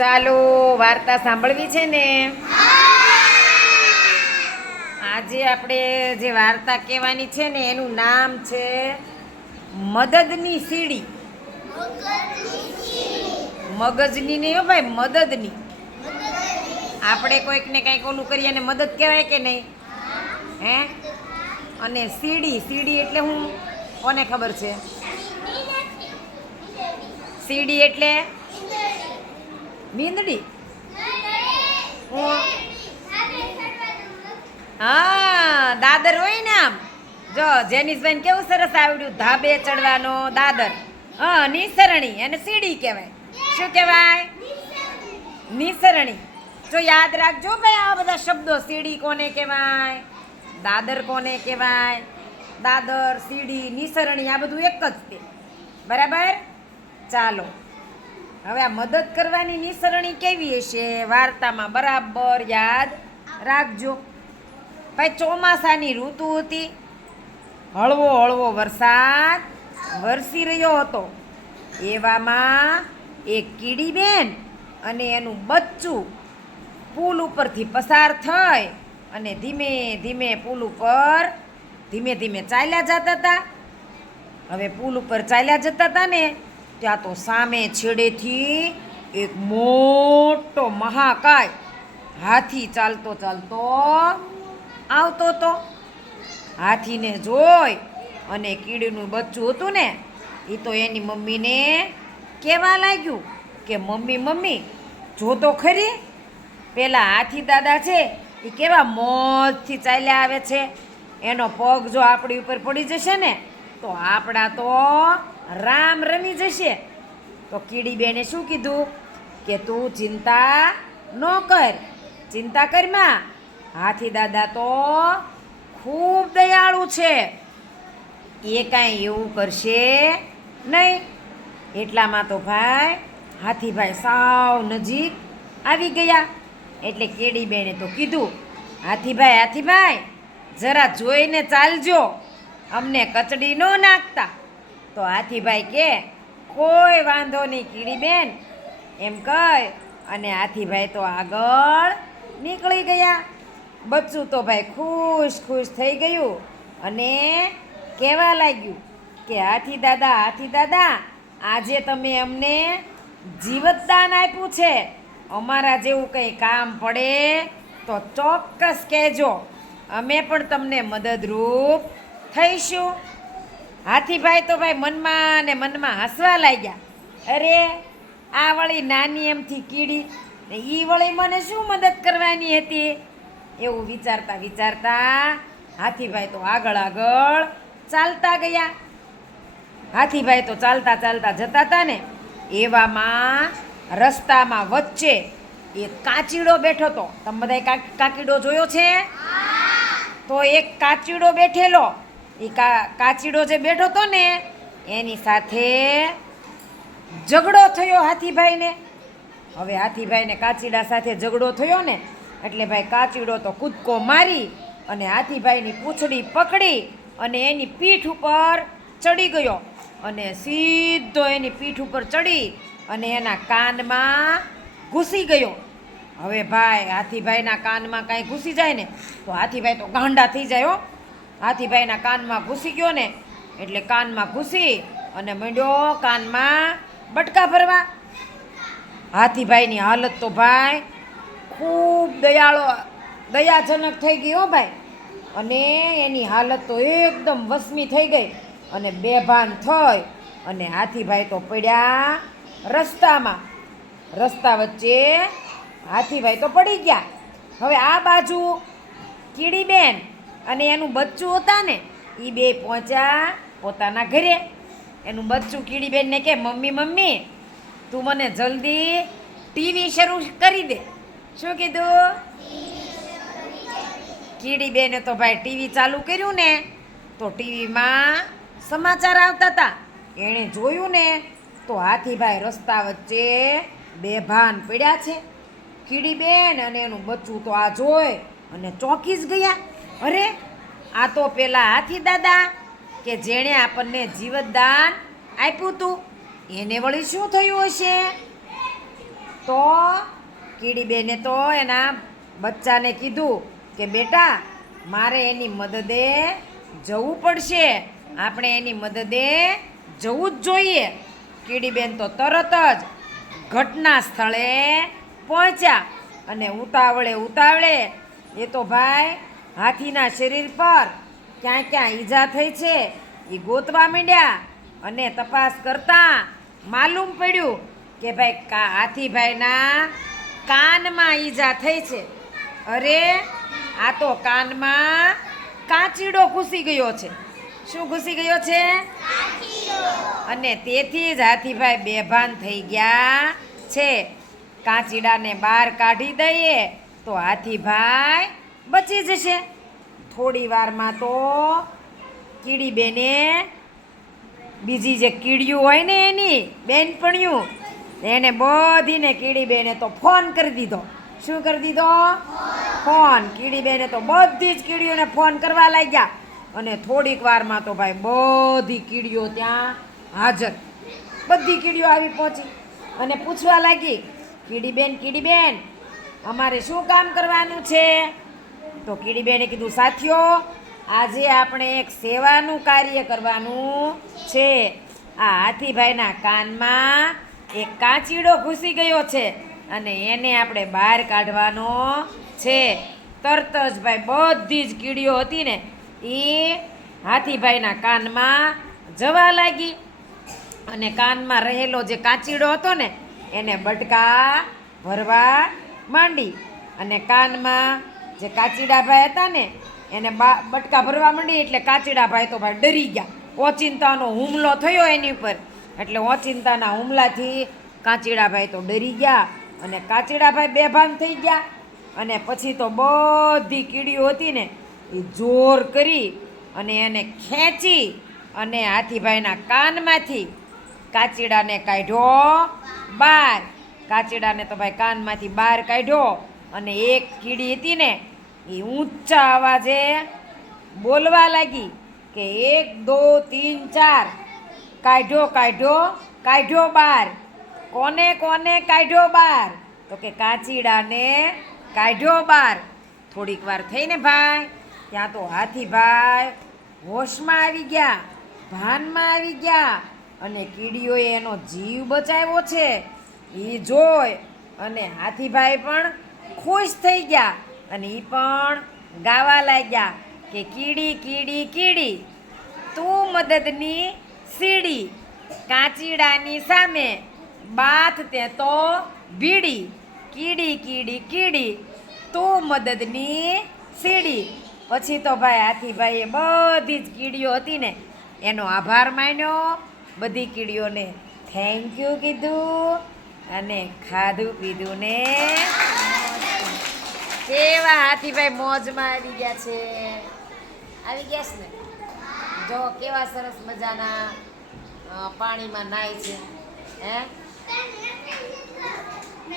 ચાલો વાર્તા સાંભળવી છે ને? આજે આપણે જે વાર્તા કહેવાની છે ને, એનું નામ છે મદદની સીડી. મગજની નહીં ભાઈ, મદદની. આપણે કોઈકને કંઈક ઓલું કરીએ અને મદદ કહેવાય કે નહીં? હે? અને સીડી સીડી એટલે હું? કોને ખબર છે? સીડી એટલે મીંદડી હું હા દાદર હોય ને આમ જો જેનીસભાઈ કેવું સરસ આવડ્યું ધાબે ચડવાનો દાદર હા નિસરણી અને સીડી કહેવાય શું કહેવાય નિસરણી જો યાદ રાખજો ભાઈ આ બધા શબ્દો સીડી કોને કહેવાય દાદર કોને કહેવાય દાદર સીડી નિસરણી આ બધું એક જ તે બરાબર ચાલો હવે આ મદદ કરવાની નિસરણી કેવી હશે? વાર્તામાં બરાબર યાદ રાખજો. ભાઈ, ચોમાસાની ઋતુ હતી. હળવો હળવો વરસાદ વરસી રહ્યો હતો. એવામાં એક કીડીબેન અને એનું બચ્ચું પુલ ઉપરથી પસાર થઈ અને ધીમે ધીમે પુલ ઉપર ધીમે ધીમે ચાલ્યા જતા હતા. હવે પુલ ઉપર ચાલ્યા જતા હતા ને ત્યાં તો સામે છેડેથી એક મોટો મહાકાય. હાથી ચાલતો ચાલતો આવતો હતો હાથીને જોઈ અને કીડીનું બચ્ચું હતું ને એ તો એની મમ્મીને કહેવા લાગ્યું કે, મમ્મી મમ્મી, જો તો ખરી. પેલા હાથી દાદા છે એ કેવા મોજથી ચાલ્યા આવે છે. એનો પગ જો આપણી ઉપર પડી જશે ને, તો આપણા તો રામ રમી જશે. તો કીડીબેને શું કીધું? કે તું ચિંતા ન કર. ચિંતા કરમાં હાથી દાદા તો ખૂબ દયાળુ છે. એ કાંઈ એવું કરશે નહીં. એટલામાં તો ભાઈ હાથીભાઈ સાવ નજીક આવી ગયા. એટલે કેડી બેને તો કીધું હાથીભાઈ હાથીભાઈ જરા જોઈને ચાલજો. અમને કચડી ન નાખતા. તો હાથીભાઈ કે, કોઈ વાંધો નહીં કીડીબેન. એમ કહી અને હાથીભાઈ તો આગળ નીકળી ગયા. બચ્ચું તો ભાઈ ખુશ ખુશ થઈ ગયું અને કહેવા લાગ્યું કે, હાથી દાદા હાથી દાદા, આજે તમે અમને જીવતદાન આપ્યું છે. અમારા જેવું કંઈ કામ પડે તો ચોક્કસ કહેજો. અમે પણ તમને મદદરૂપ થઈશું. હાથીભાઈ તો ભાઈ મનમાં ને મનમાં હસવા લાગ્યા. અરે આ વળી નાની એમથી કીડી ને એ વળી મને શું મદદ કરવાની હતી? એવું વિચારતા વિચારતા હાથીભાઈ તો આગળ આગળ ચાલતા ગયા. હાથીભાઈ તો ચાલતા ચાલતા જતા હતા ને એવામાં રસ્તામાં વચ્ચે એક કાચીડો બેઠો હતો. તમે બધાય કાકીડો જોયો છે? તો એક કાચીડો બેઠેલો. એ કાચીડો જે બેઠો હતો ને, એની સાથે ઝઘડો થયો હાથીભાઈને. હવે હાથીભાઈને કાચીડા સાથે ઝઘડો થયો ને, એટલે ભાઈ કાચીડો તો કૂદકો મારી અને હાથીભાઈની પૂંછડી પકડી અને એની પીઠ ઉપર ચડી ગયો અને સીધો એની પીઠ ઉપર ચડી અને એના કાનમાં ઘૂસી ગયો. હવે ભાઈ હાથીભાઈના કાનમાં કાંઈ ઘૂસી જાય ને, તો હાથીભાઈ તો ગાંડા થઈ જાય હો. હાથીભાઈના કાનમાં ઘૂસી ગયો ને, એટલે કાનમાં ઘૂસી અને મંડ્યો કાનમાં બટકા ભરવા. હાથીભાઈની હાલત તો ભાઈ ખૂબ દયાળો, દયાજનક થઈ ગઈ હો ભાઈ. અને એની હાલત તો એકદમ વસમી થઈ ગઈ અને બેભાન થઈ અને હાથીભાઈ તો પડ્યા રસ્તામાં. રસ્તા વચ્ચે હાથીભાઈ તો પડી ગયા. હવે આ બાજુ કીડીબેન અને એનું બચ્ચું હતા ને એ બે પહોંચ્યા પોતાના ઘરે. એનું બચ્ચું કીડીબેનને કે, મમ્મી મમ્મી, તું મને જલ્દી ટીવી શરૂ કરી દે. શું કીધું? કીડીબેને તો ભાઈ ટીવી ચાલુ કર્યું ને, તો ટીવીમાં સમાચાર આવતા હતા. એણે જોયું ને, તો હાથીભાઈ રસ્તા વચ્ચે બેભાન પડ્યા છે. કીડીબેન અને એનું બચ્ચું તો આ જોઈ અને ચોંકી જ ગયા. અરે, આ તો પેલા હાથી દાદા કે જેણે આપણને જીવતદાન આપ્યું હતું. એને વળી શું થયું હશે? તો કીડીબેને તો એના બચ્ચાને કીધું કે, બેટા, મારે એની મદદે જવું પડશે. આપણે એની મદદે જવું જ જોઈએ. કીડીબેન તો તરત જ ઘટના સ્થળે પહોંચ્યા અને ઉતાવળે ઉતાવળે, એ તો ભાઈ હાથીના શરીર પર ક્યાં ક્યાં ઈજા થઈ છે એ ગોતવા માંડ્યા અને તપાસ કરતા માલુમ પડ્યું કે ભાઈ કા હાથીભાઈના કાનમાં ઈજા થઈ છે. અરે, આ તો કાનમાં કાચીડો ઘૂસી ગયો છે. શું ઘૂસી ગયો છે? અને તેથી જ હાથીભાઈ બેભાન થઈ ગયા છે. કાચીડાને બહાર કાઢી દઈએ તો હાથીભાઈ બચી જશે. થોડી વારમાં તો કીડીબેને બીજી જે કીડીયું હોય ને એની બેનપણિયું, એને બધીને કીડી બેને તો ફોન કરી દીધો. શું કરી દીધો? ફોન. કીડી બેને તો બધી જ કીડીઓને ફોન કરવા લાગ્યા. અને થોડીક વારમાં તો ભાઈ બધી કીડીઓ ત્યાં હાજર. બધી કીડીઓ આવી પહોંચી. અને પૂછવા લાગી, કીડીબેન કીડીબેન, અમારે શું કામ કરવાનું છે? તો કીડીબેને કીધું, સાથીઓ, આજે આપણે એક સેવાનું કાર્ય કરવાનું છે. આ હાથીભાઈના કાનમાં એક કાચીડો ઘૂસી ગયો છે અને એને આપણે બહાર કાઢવાનો છે. તરત જ ભાઈ બધી જ કીડીઓ હતી ને, એ હાથીભાઈના કાનમાં જવા લાગી અને કાનમાં રહેલો જે કાચીડો હતો ને, એને બટકા ભરવા માંડી અને કાનમાં જે કાચીડાભાઈ હતા ને, એને બા બટકા ભરવા માંડી એટલે કાચીડાભાઈ તો ભાઈ ડરી ગયા. ઓચિંતાનો હુમલો થયો એની ઉપર એટલે ઓચિંતાના હુમલાથી કાચીડા ભાઈ તો ડરી ગયા અને કાચીડાભાઈ બેભાન થઈ ગયા. અને પછી તો બધી કીડીઓ હતી ને, એ જોર કરી અને એને ખેંચી અને હાથીભાઈના કાનમાંથી કાચીડાને કાઢ્યો બહાર. કાચીડાને તો ભાઈ કાનમાંથી બહાર કાઢ્યો. અને એક કીડી હતી ને, એ ઊંચા અવાજે બોલવા લાગી કે એક, દો, તીન, ચાર. કાઢ્યો કાઢ્યો કાઢ્યો બાર. કોને કોને કાઢ્યો બાર? તો કે કાચીડાને કાઢ્યો બાર. થોડીક વાર થઈને ભાઈ, ત્યાં તો હાથીભાઈ હોશમાં આવી ગયા, ભાનમાં આવી ગયા અને કીડીઓએ એનો જીવ બચાવ્યો છે. એ જોઈ અને હાથીભાઈ પણ ખુશ થઈ ગયા. અને એ પણ ગાવા લાગ્યા કે કીડી કીડી કીડી, તું મદદની સીડી, કાચીડાની સામે, બાથ તે તો ભીડી, કીડી કીડી કીડી, તું મદદની સીડી. પછી તો ભાઈ હાથીભાઈએ બધી જ કીડીઓ હતી ને, એનો આભાર માન્યો, બધી કીડીઓને થેન્ક યુ કીધું અને ખાધું પીધું ને કેવા હાથીભાઈ મોજમાં આવી ગયા છે? આવી ગયા છે ને? જો કેવા સરસ મજાના પાણીમાં નાય છે, હે?